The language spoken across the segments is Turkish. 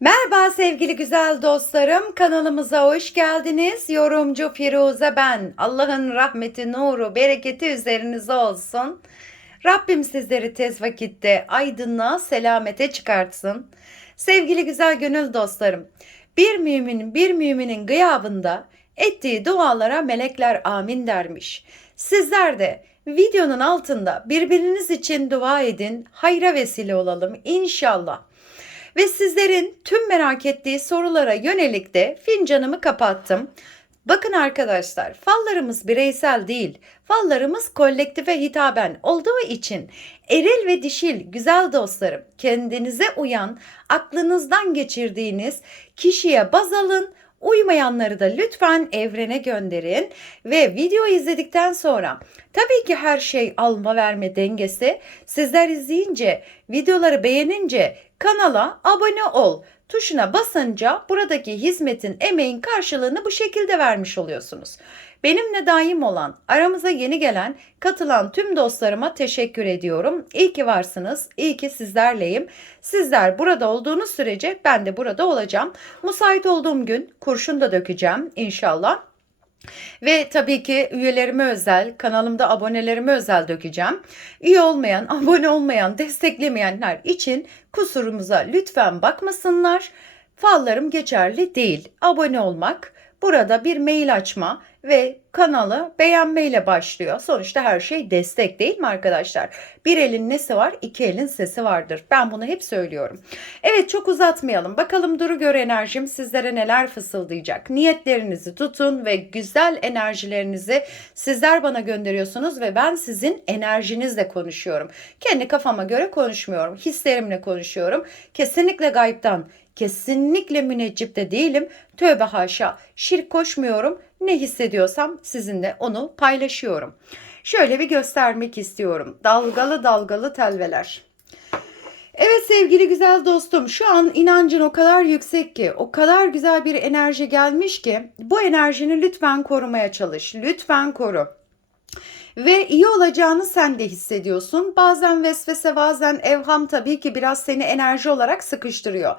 Merhaba sevgili güzel dostlarım. Kanalımıza hoş geldiniz. Yorumcu Firuze ben. Allah'ın rahmeti, nuru, bereketi üzerinize olsun. Rabbim sizleri tez vakitte aydınlığa, selamete çıkartsın. Sevgili güzel gönül dostlarım, bir müminin bir müminin gıyabında ettiği dualara melekler amin dermiş. Sizler de videonun altında birbiriniz için dua edin, hayra vesile olalım inşallah. Ve sizlerin tüm merak ettiği sorulara yönelik de fincanımı kapattım. Bakın arkadaşlar fallarımız bireysel değil, fallarımız kolektife hitaben olduğu için eril ve dişil güzel dostlarım kendinize uyan aklınızdan geçirdiğiniz kişiye baz alın Uymayanları da lütfen evrene gönderin ve video izledikten sonra tabii ki her şey alma verme dengesi sizler izleyince videoları beğenince kanala abone ol tuşuna basınca buradaki hizmetin emeğin karşılığını bu şekilde vermiş oluyorsunuz. Benimle daim olan, aramıza yeni gelen, katılan tüm dostlarıma teşekkür ediyorum. İyi ki varsınız, iyi ki sizlerleyim. Sizler burada olduğunuz sürece ben de burada olacağım. Müsait olduğum gün kurşun da dökeceğim inşallah. Ve tabii ki üyelerime özel, kanalımda abonelerime özel dökeceğim. Üye olmayan, abone olmayan, desteklemeyenler için kusurumuza lütfen bakmasınlar. Fallarım geçerli değil. Abone olmak, burada bir mail açma ve kanalı beğenmeyle başlıyor. Sonuçta her şey destek değil mi arkadaşlar? Bir elin nesi var, iki elin sesi vardır. Ben bunu hep söylüyorum. Evet çok uzatmayalım. Bakalım duru gör enerjim sizlere neler fısıldayacak. Niyetlerinizi tutun ve güzel enerjilerinizi sizler bana gönderiyorsunuz ve ben sizin enerjinizle konuşuyorum. Kendi kafama göre konuşmuyorum. Hislerimle konuşuyorum. Kesinlikle gaybtan Kesinlikle müneccip de değilim. Tövbe haşa. Şirk koşmuyorum. Ne hissediyorsam sizinle onu paylaşıyorum. Şöyle bir göstermek istiyorum. Dalgalı dalgalı telveler. Evet sevgili güzel dostum şu an inancın o kadar yüksek ki o kadar güzel bir enerji gelmiş ki bu enerjini lütfen korumaya çalış. Lütfen koru. Ve iyi olacağını sen de hissediyorsun. Bazen vesvese bazen evham tabii ki biraz seni enerji olarak sıkıştırıyor.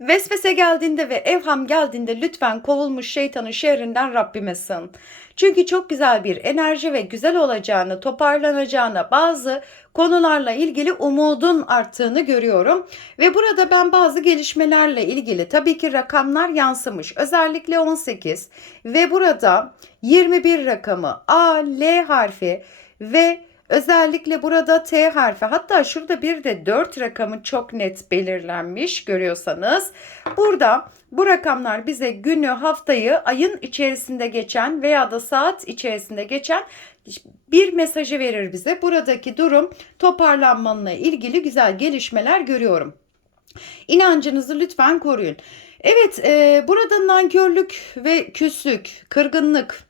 Vesvese geldiğinde ve evham geldiğinde lütfen kovulmuş şeytanın şerrinden Rabbime sığın. Çünkü çok güzel bir enerji ve güzel olacağını, toparlanacağını, bazı konularla ilgili umudun arttığını görüyorum. Ve burada ben bazı gelişmelerle ilgili tabii ki rakamlar yansımış. Özellikle 18 ve burada 21 rakamı A, L harfi ve Özellikle burada T harfi hatta şurada bir de 4 rakamı çok net belirlenmiş görüyorsanız. Burada bu rakamlar bize günü, haftayı, ayın içerisinde geçen veya da saat içerisinde geçen bir mesajı verir bize. Buradaki durum toparlanmanla ilgili güzel gelişmeler görüyorum. İnancınızı lütfen koruyun. Evet e, burada nankörlük ve küslük, kırgınlık,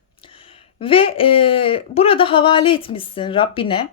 ve e, burada havale etmişsin Rabbine.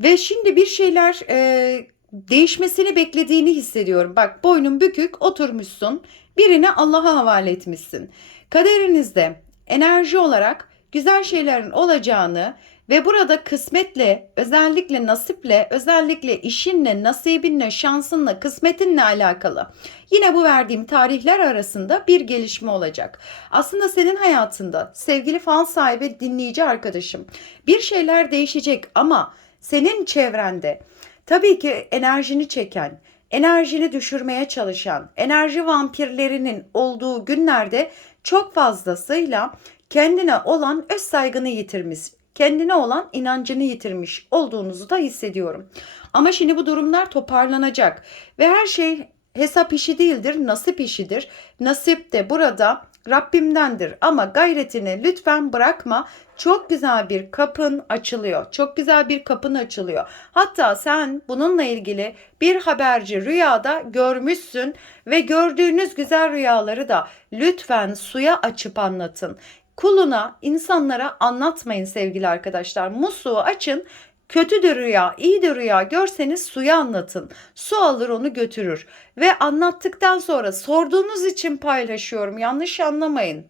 Ve şimdi bir şeyler e, değişmesini beklediğini hissediyorum. Bak boynun bükük oturmuşsun. Birini Allah'a havale etmişsin. Kaderinizde enerji olarak güzel şeylerin olacağını ve burada kısmetle, özellikle nasiple, özellikle işinle, nasibinle, şansınla, kısmetinle alakalı yine bu verdiğim tarihler arasında bir gelişme olacak. Aslında senin hayatında sevgili fan sahibi dinleyici arkadaşım bir şeyler değişecek ama senin çevrende tabii ki enerjini çeken, enerjini düşürmeye çalışan, enerji vampirlerinin olduğu günlerde çok fazlasıyla kendine olan öz saygını yitirmiş, kendine olan inancını yitirmiş olduğunuzu da hissediyorum. Ama şimdi bu durumlar toparlanacak ve her şey hesap işi değildir, nasip işidir. Nasip de burada Rabbimdendir ama gayretini lütfen bırakma. Çok güzel bir kapın açılıyor. Çok güzel bir kapın açılıyor. Hatta sen bununla ilgili bir haberci rüyada görmüşsün ve gördüğünüz güzel rüyaları da lütfen suya açıp anlatın kuluna, insanlara anlatmayın sevgili arkadaşlar. Musluğu açın. Kötü de rüya, iyi de rüya görseniz suya anlatın. Su alır onu götürür. Ve anlattıktan sonra sorduğunuz için paylaşıyorum. Yanlış anlamayın.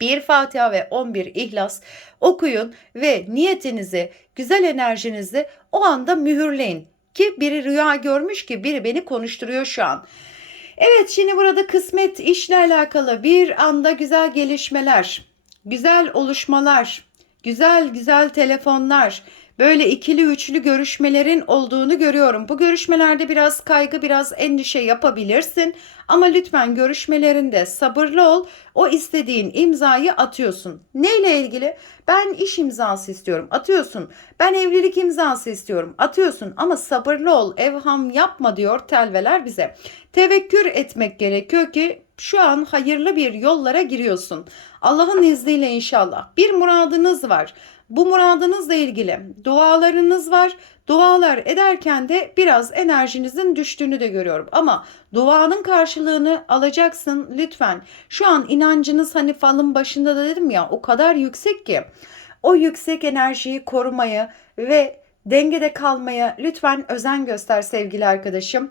Bir Fatiha ve 11 İhlas okuyun ve niyetinizi, güzel enerjinizi o anda mühürleyin. Ki biri rüya görmüş ki biri beni konuşturuyor şu an. Evet şimdi burada kısmet işle alakalı bir anda güzel gelişmeler, güzel oluşmalar, güzel güzel telefonlar, böyle ikili üçlü görüşmelerin olduğunu görüyorum. Bu görüşmelerde biraz kaygı, biraz endişe yapabilirsin. Ama lütfen görüşmelerinde sabırlı ol. O istediğin imzayı atıyorsun. Neyle ilgili? Ben iş imzası istiyorum. Atıyorsun. Ben evlilik imzası istiyorum. Atıyorsun. Ama sabırlı ol. Evham yapma diyor telveler bize. Tevekkür etmek gerekiyor ki şu an hayırlı bir yollara giriyorsun. Allah'ın izniyle inşallah. Bir muradınız var. Bu muradınızla ilgili dualarınız var. Dualar ederken de biraz enerjinizin düştüğünü de görüyorum. Ama duanın karşılığını alacaksın lütfen. Şu an inancınız hani falın başında da dedim ya o kadar yüksek ki. O yüksek enerjiyi korumaya ve dengede kalmaya lütfen özen göster sevgili arkadaşım.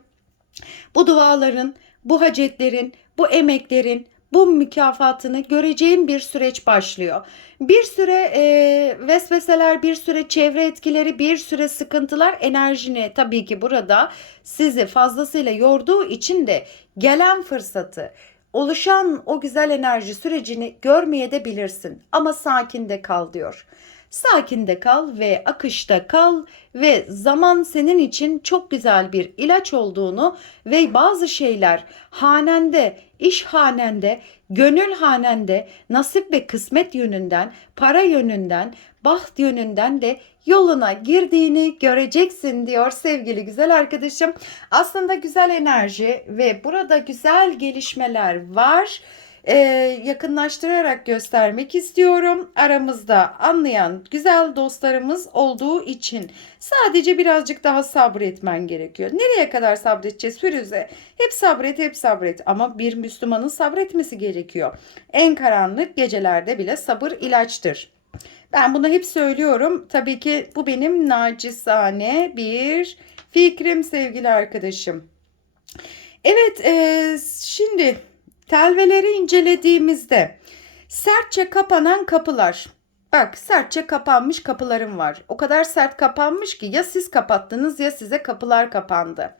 Bu duaların, bu hacetlerin, bu emeklerin, bu mükafatını göreceğin bir süreç başlıyor. Bir süre e, vesveseler, bir süre çevre etkileri, bir süre sıkıntılar enerjini tabii ki burada sizi fazlasıyla yorduğu için de gelen fırsatı, oluşan o güzel enerji sürecini görmeye de bilirsin. Ama sakin de kal diyor. Sakinde kal ve akışta kal ve zaman senin için çok güzel bir ilaç olduğunu ve bazı şeyler hanende, iş hanende, gönül hanende, nasip ve kısmet yönünden, para yönünden, baht yönünden de yoluna girdiğini göreceksin diyor sevgili güzel arkadaşım. Aslında güzel enerji ve burada güzel gelişmeler var e, yakınlaştırarak göstermek istiyorum. Aramızda anlayan güzel dostlarımız olduğu için sadece birazcık daha sabretmen gerekiyor. Nereye kadar sabredeceğiz Firuze? Hep sabret, hep sabret ama bir Müslümanın sabretmesi gerekiyor. En karanlık gecelerde bile sabır ilaçtır. Ben bunu hep söylüyorum. Tabii ki bu benim nacizane bir fikrim sevgili arkadaşım. Evet, e, şimdi Telveleri incelediğimizde sertçe kapanan kapılar. Bak sertçe kapanmış kapılarım var. O kadar sert kapanmış ki ya siz kapattınız ya size kapılar kapandı.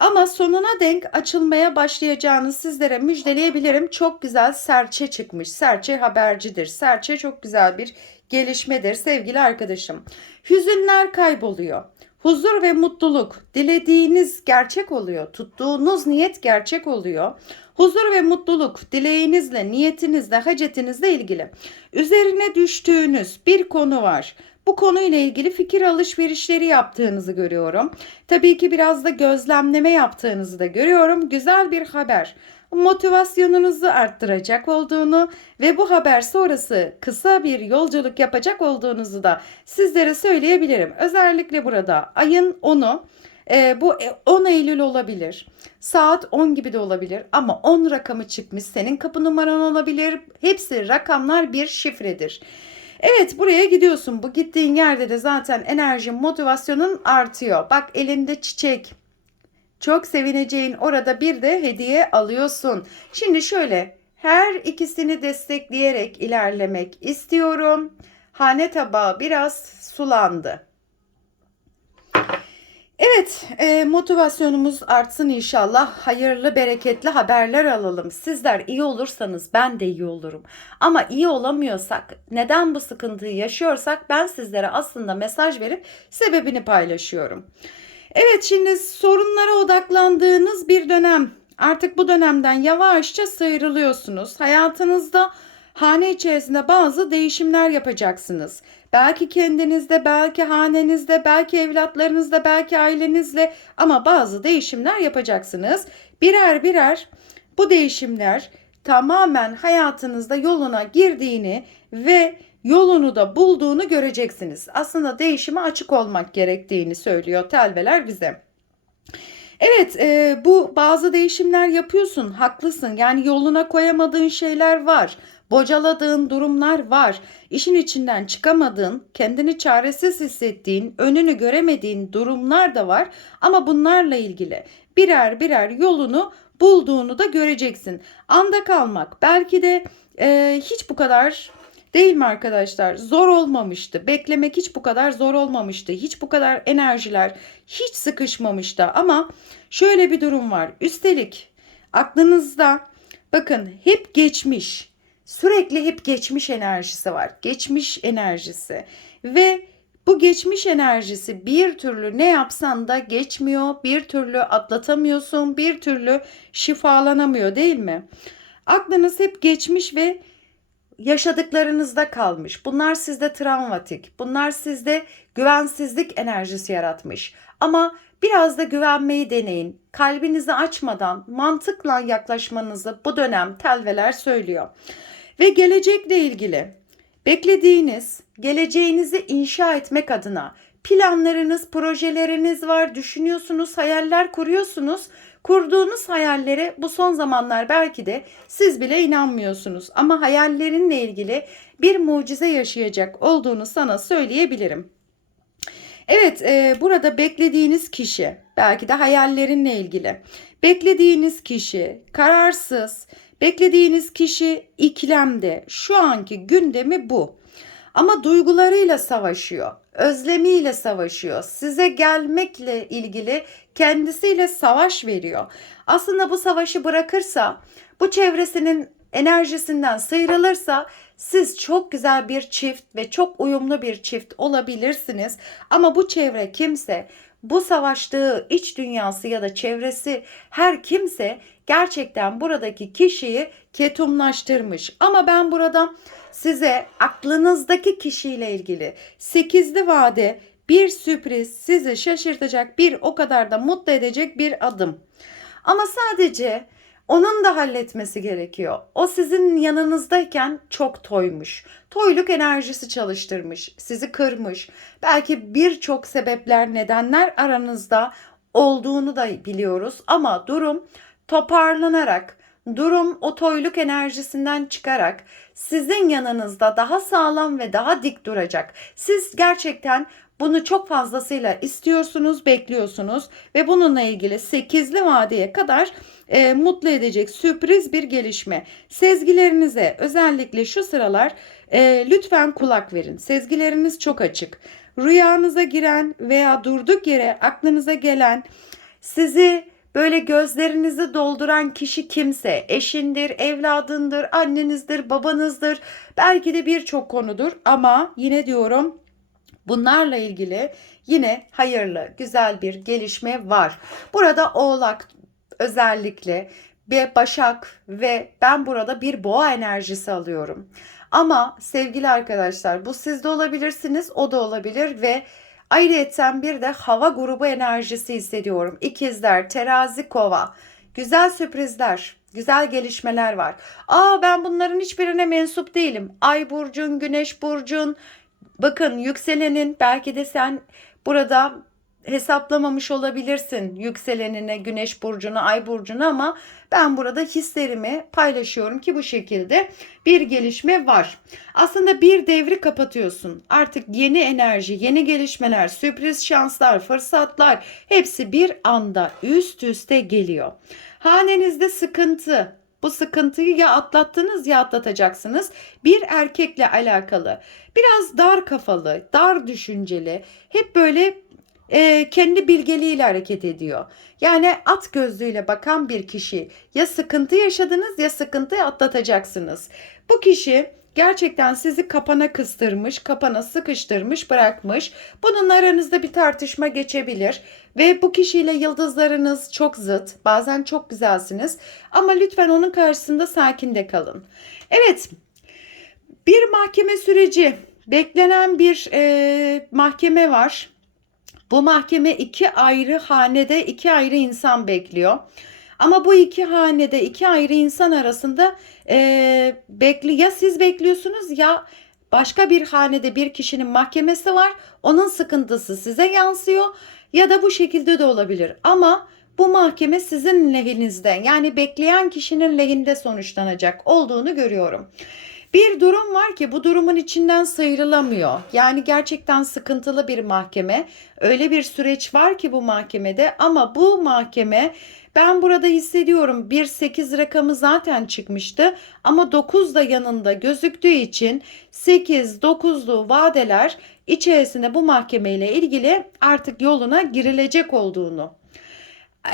Ama sonuna denk açılmaya başlayacağını sizlere müjdeleyebilirim. Çok güzel serçe çıkmış. Serçe habercidir. Serçe çok güzel bir gelişmedir sevgili arkadaşım. Hüzünler kayboluyor. Huzur ve mutluluk dilediğiniz gerçek oluyor. Tuttuğunuz niyet gerçek oluyor. Huzur ve mutluluk dileğinizle, niyetinizle, hacetinizle ilgili. Üzerine düştüğünüz bir konu var. Bu konuyla ilgili fikir alışverişleri yaptığınızı görüyorum. Tabii ki biraz da gözlemleme yaptığınızı da görüyorum. Güzel bir haber motivasyonunuzu arttıracak olduğunu ve bu haber sonrası kısa bir yolculuk yapacak olduğunuzu da sizlere söyleyebilirim. Özellikle burada ayın 10'u e, bu 10 Eylül olabilir. Saat 10 gibi de olabilir ama 10 rakamı çıkmış. Senin kapı numaran olabilir. Hepsi rakamlar bir şifredir. Evet buraya gidiyorsun. Bu gittiğin yerde de zaten enerjin, motivasyonun artıyor. Bak elinde çiçek. Çok sevineceğin orada bir de hediye alıyorsun. Şimdi şöyle her ikisini destekleyerek ilerlemek istiyorum. Hane tabağı biraz sulandı. Evet, e, motivasyonumuz artsın inşallah. Hayırlı, bereketli haberler alalım. Sizler iyi olursanız ben de iyi olurum. Ama iyi olamıyorsak, neden bu sıkıntıyı yaşıyorsak ben sizlere aslında mesaj verip sebebini paylaşıyorum. Evet, şimdi sorunlara odaklandığınız bir dönem. Artık bu dönemden yavaşça sıyrılıyorsunuz. Hayatınızda hane içerisinde bazı değişimler yapacaksınız. Belki kendinizde, belki hanenizde, belki evlatlarınızda, belki ailenizle ama bazı değişimler yapacaksınız. Birer birer bu değişimler tamamen hayatınızda yoluna girdiğini ve yolunu da bulduğunu göreceksiniz. Aslında değişime açık olmak gerektiğini söylüyor telveler bize. Evet e, bu bazı değişimler yapıyorsun haklısın yani yoluna koyamadığın şeyler var bocaladığın durumlar var. İşin içinden çıkamadığın, kendini çaresiz hissettiğin, önünü göremediğin durumlar da var. Ama bunlarla ilgili birer birer yolunu bulduğunu da göreceksin. Anda kalmak belki de e, hiç bu kadar Değil mi arkadaşlar? Zor olmamıştı. Beklemek hiç bu kadar zor olmamıştı. Hiç bu kadar enerjiler hiç sıkışmamıştı. Ama şöyle bir durum var. Üstelik Aklınızda bakın hep geçmiş, sürekli hep geçmiş enerjisi var. Geçmiş enerjisi ve bu geçmiş enerjisi bir türlü ne yapsan da geçmiyor, bir türlü atlatamıyorsun, bir türlü şifalanamıyor değil mi? Aklınız hep geçmiş ve yaşadıklarınızda kalmış. Bunlar sizde travmatik. Bunlar sizde güvensizlik enerjisi yaratmış. Ama biraz da güvenmeyi deneyin. Kalbinizi açmadan mantıkla yaklaşmanızı bu dönem telveler söylüyor. Ve gelecekle ilgili beklediğiniz, geleceğinizi inşa etmek adına planlarınız, projeleriniz var, düşünüyorsunuz, hayaller kuruyorsunuz. Kurduğunuz hayallere bu son zamanlar belki de siz bile inanmıyorsunuz ama hayallerinle ilgili bir mucize yaşayacak olduğunu sana söyleyebilirim. Evet, e, burada beklediğiniz kişi, belki de hayallerinle ilgili. Beklediğiniz kişi kararsız, beklediğiniz kişi ikilemde. Şu anki gündemi bu. Ama duygularıyla savaşıyor, özlemiyle savaşıyor. Size gelmekle ilgili kendisiyle savaş veriyor. Aslında bu savaşı bırakırsa, bu çevresinin enerjisinden sıyrılırsa siz çok güzel bir çift ve çok uyumlu bir çift olabilirsiniz. Ama bu çevre kimse, bu savaştığı iç dünyası ya da çevresi her kimse gerçekten buradaki kişiyi ketumlaştırmış. Ama ben burada size aklınızdaki kişiyle ilgili 8'li vade bir sürpriz sizi şaşırtacak bir o kadar da mutlu edecek bir adım. Ama sadece onun da halletmesi gerekiyor. O sizin yanınızdayken çok toymuş. Toyluk enerjisi çalıştırmış, sizi kırmış. Belki birçok sebepler, nedenler aranızda olduğunu da biliyoruz ama durum toparlanarak, durum o enerjisinden çıkarak sizin yanınızda daha sağlam ve daha dik duracak. Siz gerçekten bunu çok fazlasıyla istiyorsunuz, bekliyorsunuz ve bununla ilgili 8'li vadeye kadar e, mutlu edecek sürpriz bir gelişme. Sezgilerinize özellikle şu sıralar e, lütfen kulak verin. Sezgileriniz çok açık. Rüyanıza giren veya durduk yere aklınıza gelen sizi böyle gözlerinizi dolduran kişi kimse, eşindir, evladındır, annenizdir, babanızdır, belki de birçok konudur ama yine diyorum Bunlarla ilgili yine hayırlı, güzel bir gelişme var. Burada Oğlak özellikle bir Başak ve ben burada bir boğa enerjisi alıyorum. Ama sevgili arkadaşlar bu siz de olabilirsiniz, o da olabilir ve ayrıyeten bir de hava grubu enerjisi hissediyorum. İkizler, terazi, kova. Güzel sürprizler, güzel gelişmeler var. Aa ben bunların hiçbirine mensup değilim. Ay burcun, güneş burcun, Bakın yükselenin belki de sen burada hesaplamamış olabilirsin yükselenine, güneş burcunu, ay burcunu ama ben burada hislerimi paylaşıyorum ki bu şekilde bir gelişme var. Aslında bir devri kapatıyorsun. Artık yeni enerji, yeni gelişmeler, sürpriz şanslar, fırsatlar hepsi bir anda üst üste geliyor. Hanenizde sıkıntı, bu sıkıntıyı ya atlattınız ya atlatacaksınız. Bir erkekle alakalı. Biraz dar kafalı, dar düşünceli. Hep böyle e, kendi bilgeliğiyle hareket ediyor. Yani at gözlüğüyle bakan bir kişi. Ya sıkıntı yaşadınız ya sıkıntıyı atlatacaksınız. Bu kişi gerçekten sizi kapana kıstırmış, kapana sıkıştırmış, bırakmış. Bunun aranızda bir tartışma geçebilir ve bu kişiyle yıldızlarınız çok zıt. Bazen çok güzelsiniz ama lütfen onun karşısında sakin de kalın. Evet, bir mahkeme süreci, beklenen bir e, mahkeme var. Bu mahkeme iki ayrı hanede iki ayrı insan bekliyor. Ama bu iki hanede iki ayrı insan arasında e, bekli ya siz bekliyorsunuz ya başka bir hanede bir kişinin mahkemesi var. Onun sıkıntısı size yansıyor ya da bu şekilde de olabilir. Ama bu mahkeme sizin lehinizde yani bekleyen kişinin lehinde sonuçlanacak olduğunu görüyorum. Bir durum var ki bu durumun içinden sıyrılamıyor. Yani gerçekten sıkıntılı bir mahkeme. Öyle bir süreç var ki bu mahkemede ama bu mahkeme ben burada hissediyorum bir 8 rakamı zaten çıkmıştı ama 9 da yanında gözüktüğü için 8 9'lu vadeler içerisinde bu mahkemeyle ilgili artık yoluna girilecek olduğunu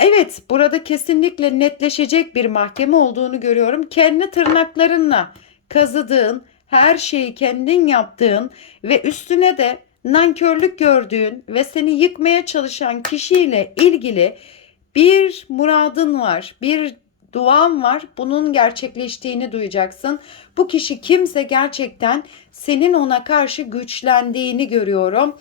Evet, burada kesinlikle netleşecek bir mahkeme olduğunu görüyorum. Kendi tırnaklarınla kazıdığın, her şeyi kendin yaptığın ve üstüne de nankörlük gördüğün ve seni yıkmaya çalışan kişiyle ilgili bir muradın var, bir duan var. Bunun gerçekleştiğini duyacaksın. Bu kişi kimse gerçekten senin ona karşı güçlendiğini görüyorum.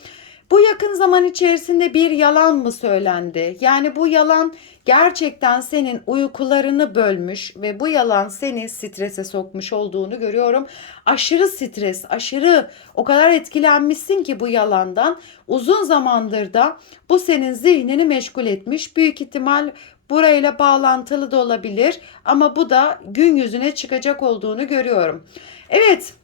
Bu yakın zaman içerisinde bir yalan mı söylendi? Yani bu yalan gerçekten senin uykularını bölmüş ve bu yalan seni strese sokmuş olduğunu görüyorum. Aşırı stres, aşırı o kadar etkilenmişsin ki bu yalandan. Uzun zamandır da bu senin zihnini meşgul etmiş. Büyük ihtimal burayla bağlantılı da olabilir ama bu da gün yüzüne çıkacak olduğunu görüyorum. Evet,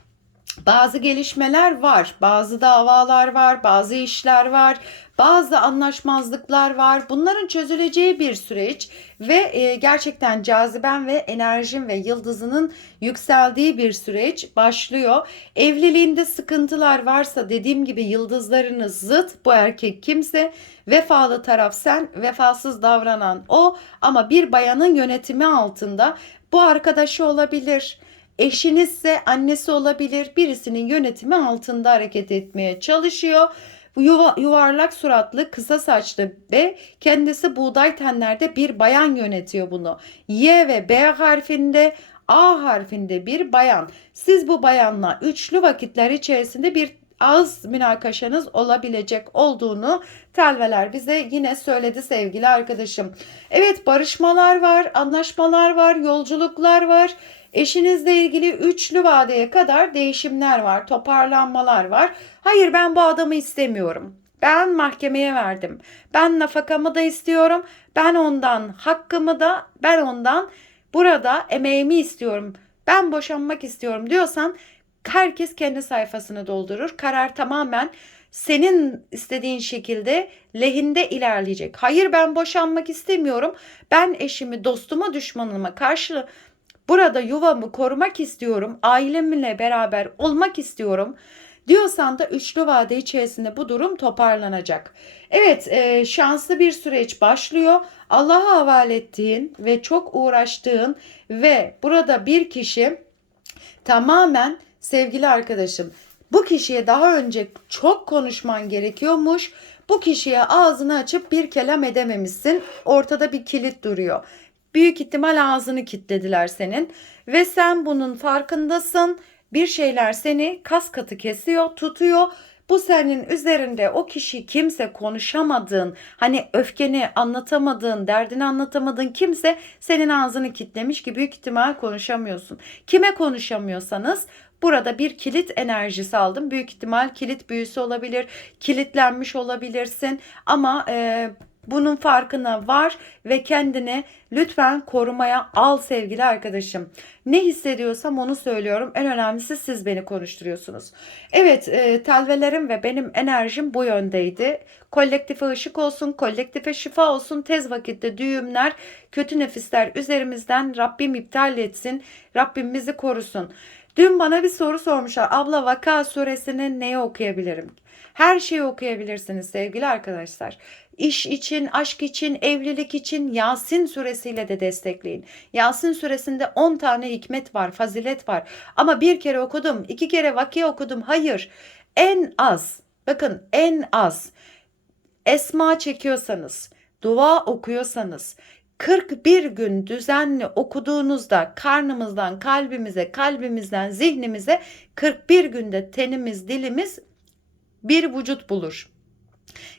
bazı gelişmeler var, bazı davalar var, bazı işler var, bazı anlaşmazlıklar var. Bunların çözüleceği bir süreç ve e, gerçekten caziben ve enerjin ve yıldızının yükseldiği bir süreç başlıyor. Evliliğinde sıkıntılar varsa dediğim gibi yıldızlarınız zıt. Bu erkek kimse vefalı taraf sen, vefasız davranan o ama bir bayanın yönetimi altında bu arkadaşı olabilir eşinizse annesi olabilir birisinin yönetimi altında hareket etmeye çalışıyor. Yuva, yuvarlak suratlı, kısa saçlı ve kendisi buğday tenlerde bir bayan yönetiyor bunu. Y ve B harfinde A harfinde bir bayan. Siz bu bayanla üçlü vakitler içerisinde bir az münakaşanız olabilecek olduğunu telveler bize yine söyledi sevgili arkadaşım. Evet barışmalar var, anlaşmalar var, yolculuklar var. Eşinizle ilgili üçlü vadeye kadar değişimler var, toparlanmalar var. Hayır ben bu adamı istemiyorum. Ben mahkemeye verdim. Ben nafakamı da istiyorum. Ben ondan hakkımı da, ben ondan burada emeğimi istiyorum. Ben boşanmak istiyorum diyorsan herkes kendi sayfasını doldurur. Karar tamamen senin istediğin şekilde lehinde ilerleyecek. Hayır ben boşanmak istemiyorum. Ben eşimi, dostumu, düşmanıma karşı Burada yuvamı korumak istiyorum. Ailemle beraber olmak istiyorum diyorsan da üçlü vade içerisinde bu durum toparlanacak. Evet e, şanslı bir süreç başlıyor. Allah'a havale ettiğin ve çok uğraştığın ve burada bir kişi tamamen sevgili arkadaşım bu kişiye daha önce çok konuşman gerekiyormuş. Bu kişiye ağzını açıp bir kelam edememişsin. Ortada bir kilit duruyor büyük ihtimal ağzını kilitlediler senin ve sen bunun farkındasın. Bir şeyler seni kas katı kesiyor, tutuyor. Bu senin üzerinde o kişi kimse konuşamadığın, hani öfkeni anlatamadığın, derdini anlatamadığın kimse senin ağzını kitlemiş ki büyük ihtimal konuşamıyorsun. Kime konuşamıyorsanız Burada bir kilit enerjisi aldım. Büyük ihtimal kilit büyüsü olabilir, kilitlenmiş olabilirsin ama e, bunun farkına var ve kendini lütfen korumaya al sevgili arkadaşım. Ne hissediyorsam onu söylüyorum. En önemlisi siz beni konuşturuyorsunuz. Evet e, telvelerim ve benim enerjim bu yöndeydi. Kolektife ışık olsun, kolektife şifa olsun. Tez vakitte düğümler, kötü nefisler üzerimizden Rabbim iptal etsin. Rabbim bizi korusun. Dün bana bir soru sormuşlar. Abla Vaka suresini neye okuyabilirim? Her şeyi okuyabilirsiniz sevgili arkadaşlar. İş için, aşk için, evlilik için Yasin suresiyle de destekleyin. Yasin suresinde 10 tane hikmet var, fazilet var. Ama bir kere okudum, iki kere vakiye okudum. Hayır. En az, bakın en az esma çekiyorsanız, dua okuyorsanız, 41 gün düzenli okuduğunuzda karnımızdan kalbimize, kalbimizden zihnimize 41 günde tenimiz, dilimiz bir vücut bulur.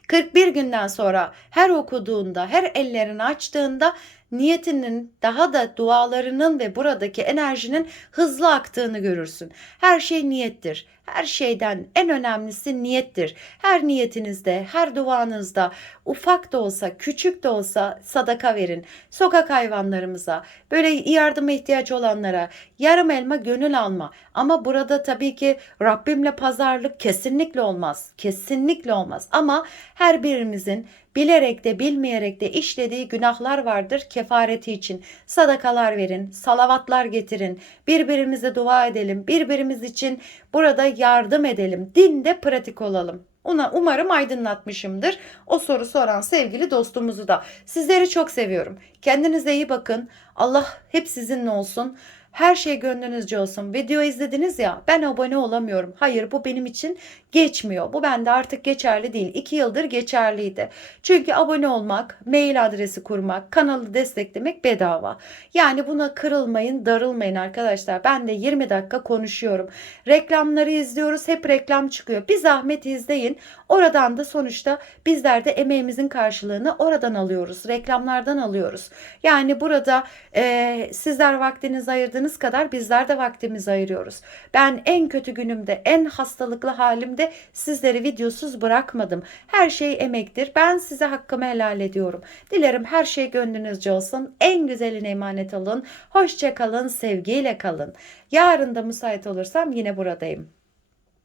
41 günden sonra her okuduğunda, her ellerini açtığında niyetinin daha da dualarının ve buradaki enerjinin hızlı aktığını görürsün. Her şey niyettir. Her şeyden en önemlisi niyettir. Her niyetinizde, her duanızda ufak da olsa, küçük de olsa sadaka verin. Sokak hayvanlarımıza, böyle yardıma ihtiyaç olanlara yarım elma gönül alma. Ama burada tabii ki Rabbimle pazarlık kesinlikle olmaz. Kesinlikle olmaz. Ama her birimizin bilerek de bilmeyerek de işlediği günahlar vardır kefareti için. Sadakalar verin, salavatlar getirin, birbirimize dua edelim, birbirimiz için burada yardım edelim. Dinde pratik olalım. Ona umarım aydınlatmışımdır. O soru soran sevgili dostumuzu da. Sizleri çok seviyorum. Kendinize iyi bakın. Allah hep sizinle olsun. Her şey gönlünüzce olsun. Video izlediniz ya ben abone olamıyorum. Hayır bu benim için geçmiyor. Bu bende artık geçerli değil. 2 yıldır geçerliydi. Çünkü abone olmak, mail adresi kurmak, kanalı desteklemek bedava. Yani buna kırılmayın, darılmayın arkadaşlar. Ben de 20 dakika konuşuyorum. Reklamları izliyoruz. Hep reklam çıkıyor. Bir zahmet izleyin. Oradan da sonuçta bizler de emeğimizin karşılığını oradan alıyoruz. Reklamlardan alıyoruz. Yani burada e, sizler vaktinizi ayırdığınız kadar bizler de vaktimizi ayırıyoruz. Ben en kötü günümde, en hastalıklı halimde sizleri videosuz bırakmadım. Her şey emektir. Ben size hakkımı helal ediyorum. Dilerim her şey gönlünüzce olsun. En güzeline emanet olun. Hoşça kalın, sevgiyle kalın. Yarın da müsait olursam yine buradayım.